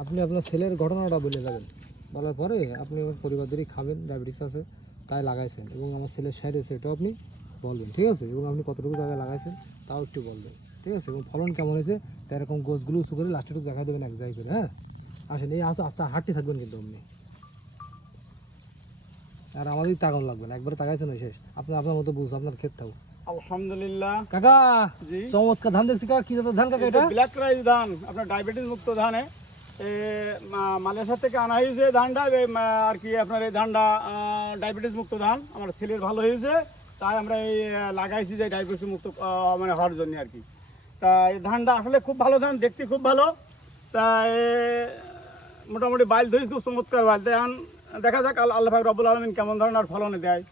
আপনি আপনার ছেলের ঘটনাটা বলে যাবেন, বলার পরে আপনি আমার পরিবার ধরেই খাবেন, ডায়াবেটিস আছে তাই লাগাইছেন, এবং আমার ছেলের সাইডেছে এটাও আপনি বলবেন, ঠিক আছে? এবং আপনি কতটুকু জায়গায় লাগাইছেন তাও একটু বলবেন, ঠিক আছে? এবং ফলন কেমন হয়েছে তাই এরকম গোছগুলো উঁচু করে লাস্টেটুকু দেখা দেবেন এক জায়গায় করে। হ্যাঁ, আসেন, এই আস্তে হাঁটতে থাকবেন কিন্তু আপনি, আর আমাদের তাকান লাগবে না, একবারে তাকাইছেন শেষ। আপনি আপনার মতো বুঝ, আপনার ক্ষেত থাকুক। আলহামদুলিল্লাহ কাকা, জি, চমৎকার ধান দেখছি কাকা। কি জাতের ধান কাকা এটা? ব্ল্যাক রাইস ধান, আপনার ডায়াবেটিস মুক্ত ধানে মালয়েশিয়া থেকে আনা হয়েছে ধানটা, আর কি আপনার এই ধানটা ডায়াবেটিস মুক্ত ধান আমার ছেলের ভালো হয়েছে, তাই আমরা এই লাগাইছি যে ডায়াবেটিস মুক্ত মানে হওয়ার জন্য আর কি। তা এই ধানটা আসলে খুব ভালো ধান, দেখতে খুব ভালো। তাই মোটামুটি বাইল ধরিস, খুব চমৎকার বাইল। দেখা যাক আল্লাহ রব্বুল আলামিন কেমন ধরনের ফলনে দেয়।